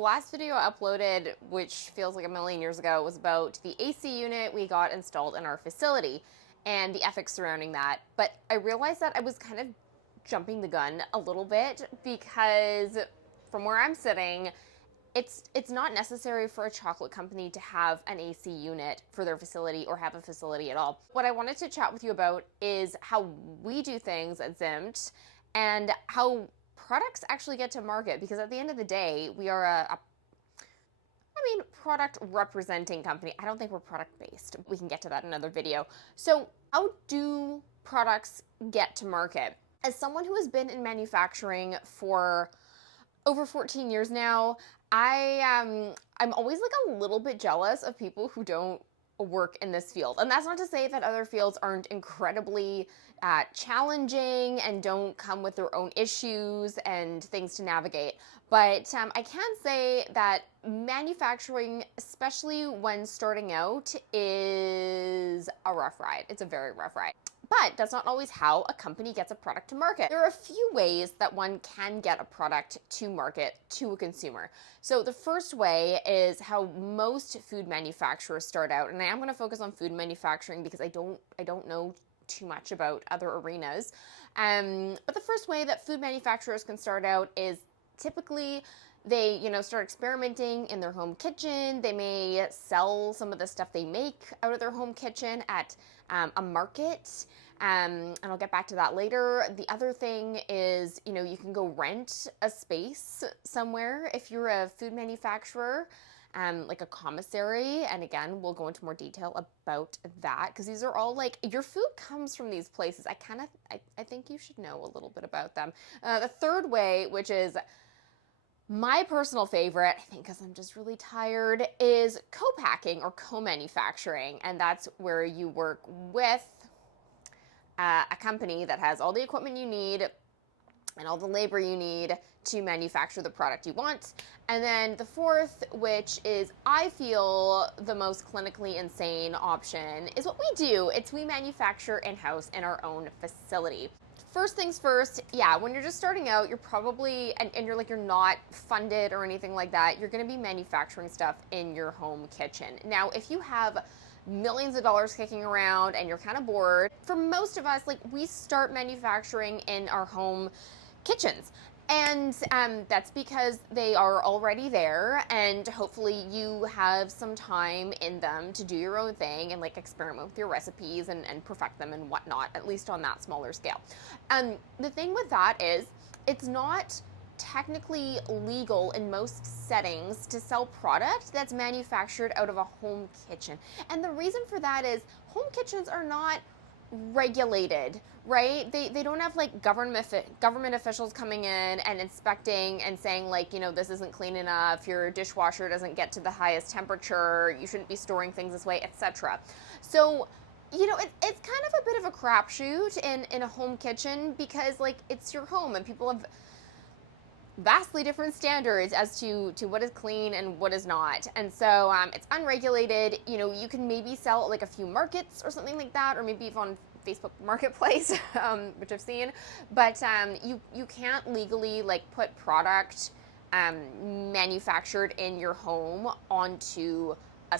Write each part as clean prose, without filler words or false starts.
last video I uploaded, which feels like a million years ago, was about the AC unit we got installed in our facility and the ethics surrounding that. But I realized that I was kind of jumping the gun a little bit because from where I'm sitting, it's not necessary for a chocolate company to have an AC unit for their facility or have a facility at all. What I wanted to chat with you about is how we do things at Zimt and how products actually get to market, because at the end of the day, we are a product representing company. I don't think we're product based. We can get to that in another video. So how do products get to market? As someone who has been in manufacturing for over 14 years now, I'm always like a little bit jealous of people who don't work in this field. And that's not to say that other fields aren't incredibly challenging and don't come with their own issues and things to navigate. But I can say that manufacturing, especially when starting out, is a rough ride. It's a very rough ride. But that's not always how a company gets a product to market. There are a few ways that one can get a product to market to a consumer. So the first way is how most food manufacturers start out, and I am going to focus on food manufacturing because I don't know too much about other arenas. But the first way that food manufacturers can start out is typically they, start experimenting in their home kitchen. They may sell some of the stuff they make out of their home kitchen at a market. And I'll get back to that later. The other thing is, you can go rent a space somewhere if you're a food manufacturer, like a commissary. And again, we'll go into more detail about that because these are all like, your food comes from these places. I think you should know a little bit about them. The third way, which is my personal favorite, I think because I'm just really tired, is co-packing or co-manufacturing. And that's where you work with a company that has all the equipment you need and all the labor you need to manufacture the product you want. And then the fourth, which is, I feel, the most clinically insane option, is what we do. We manufacture in-house in our own facility. First things first, when you're just starting out, you're probably, and you're not funded or anything like that, you're gonna be manufacturing stuff in your home kitchen. Now, if you have millions of dollars kicking around and you're kind of bored, for most of us, we start manufacturing in our home kitchens. And that's because they are already there, and hopefully you have some time in them to do your own thing and experiment with your recipes and perfect them and whatnot, at least on that smaller scale. The thing with that is it's not technically legal in most settings to sell product that's manufactured out of a home kitchen. And the reason for that is home kitchens are not regulated, right? They don't have government officials coming in and inspecting and saying this isn't clean enough, your dishwasher doesn't get to the highest temperature, you shouldn't be storing things this way, etc. So it's kind of a bit of a crapshoot in a home kitchen because it's your home and people have vastly different standards as to what is clean and what is not. And so it's unregulated. You can maybe sell at a few markets or something like that, or maybe even on Facebook Marketplace, which I've seen. But you can't legally put product manufactured in your home onto a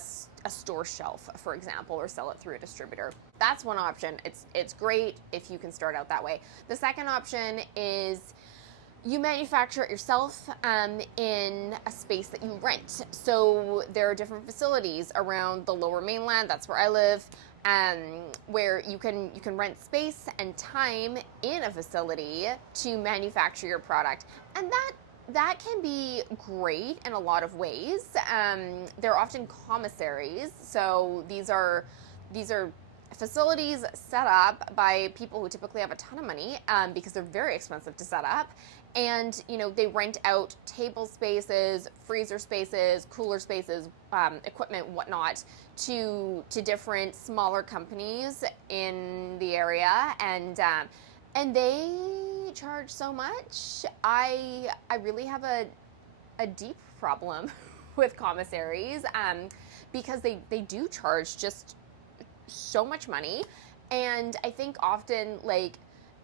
store shelf, for example, or sell it through a distributor. That's one option. It's great if you can start out that way. The second option is you manufacture it yourself in a space that you rent. So there are different facilities around the Lower Mainland, that's where I live, where you can rent space and time in a facility to manufacture your product. And that can be great in a lot of ways. They're often commissaries, so these are facilities set up by people who typically have a ton of money because they're very expensive to set up. And, they rent out table spaces, freezer spaces, cooler spaces, equipment, whatnot, to different smaller companies in the area. And they charge so much. I really have a deep problem with commissaries because they do charge just so much money. And I think often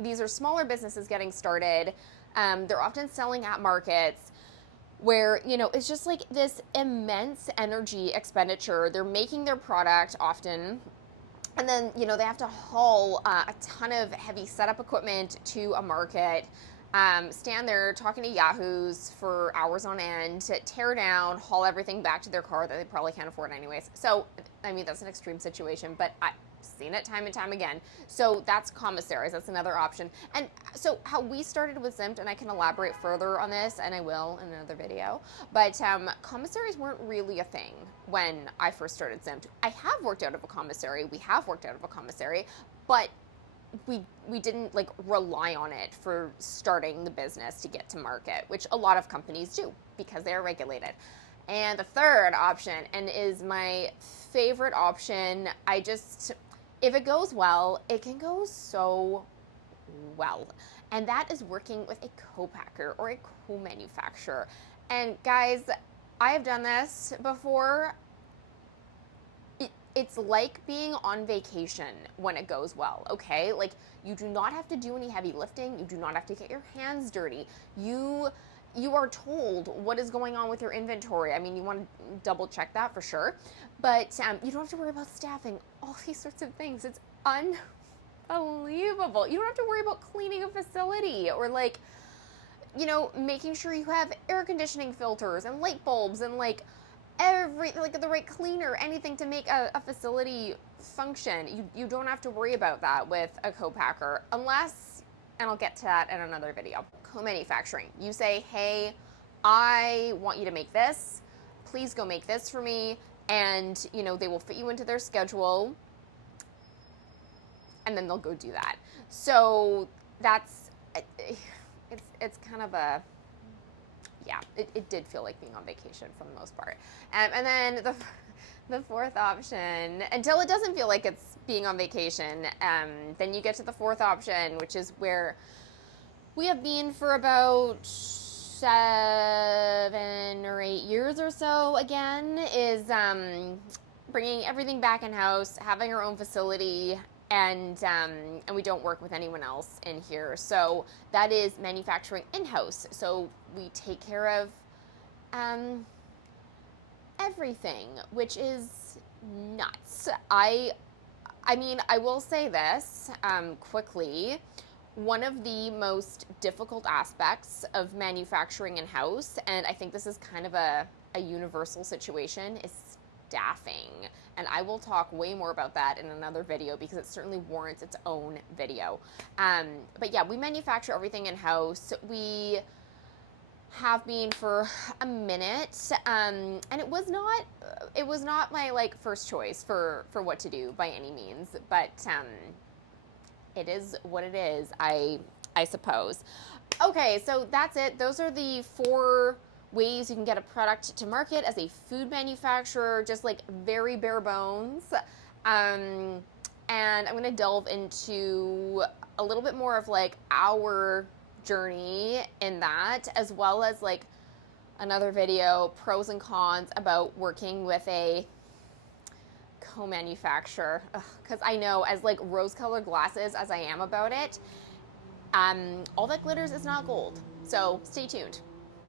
these are smaller businesses getting started. They're often selling at markets. where, you know, it's just like this immense energy expenditure. They're making their product often, and then, you know, they have to haul a ton of heavy setup equipment to a market, stand there talking to yahoos for hours on end, tear down, haul everything back to their car that they probably can't afford anyways. So, I mean, that's an extreme situation, but I've seen it time and time again. So that's commissaries. That's another option. And so how we started with Zimt, and I can elaborate further on this, and I will in another video, but commissaries weren't really a thing when I first started Zimt. I have worked out of a commissary. We have worked out of a commissary, but we didn't like rely on it for starting the business to get to market, which a lot of companies do because they are regulated. And the third option, and is my favorite option, if it goes well, it can go so well. And that is working with a co-packer or a co-manufacturer. And guys, I have done this before. It's like being on vacation when it goes well, okay? Like, you do not have to do any heavy lifting. You do not have to get your hands dirty. You are told what is going on with your inventory. I mean, you want to double check that for sure, but you don't have to worry about staffing, all these sorts of things. It's unbelievable. You don't have to worry about cleaning a facility or like, you know, making sure you have air conditioning filters and light bulbs and like the right cleaner, anything to make a facility function. You don't have to worry about that with a co-packer unless, and I'll get to that in another video. Co-manufacturing. You say, hey, I want you to make this. Please go make this for me. And, you know, they will fit you into their schedule. And then they'll go do that. So that's, it's kind of a, yeah, it did feel like being on vacation for the most part. And then the fourth option, until it doesn't feel like it's being on vacation, then you get to the fourth option, which is where we have been for about 7 or 8 years or so again, is bringing everything back in-house, having our own facility, and we don't work with anyone else in here. So that is manufacturing in-house. So we take care of everything, which is nuts. I mean, I will say this quickly. One of the most difficult aspects of manufacturing in-house, and I think this is kind of a universal situation, is staffing. And I will talk way more about that in another video because it certainly warrants its own video. But yeah, we manufacture everything in-house. We have been for a minute, and it was not my like first choice for what to do by any means, but it is what it is, I suppose. Okay, so that's it. Those are the 4 ways you can get a product to market as a food manufacturer, just like very bare bones. And I'm going to delve into a little bit more of like our journey in that, as well as like another video, pros and cons about working with a co-manufacturer. Because I know, as like rose-colored glasses as I am about it, all that glitters is not gold. So stay tuned.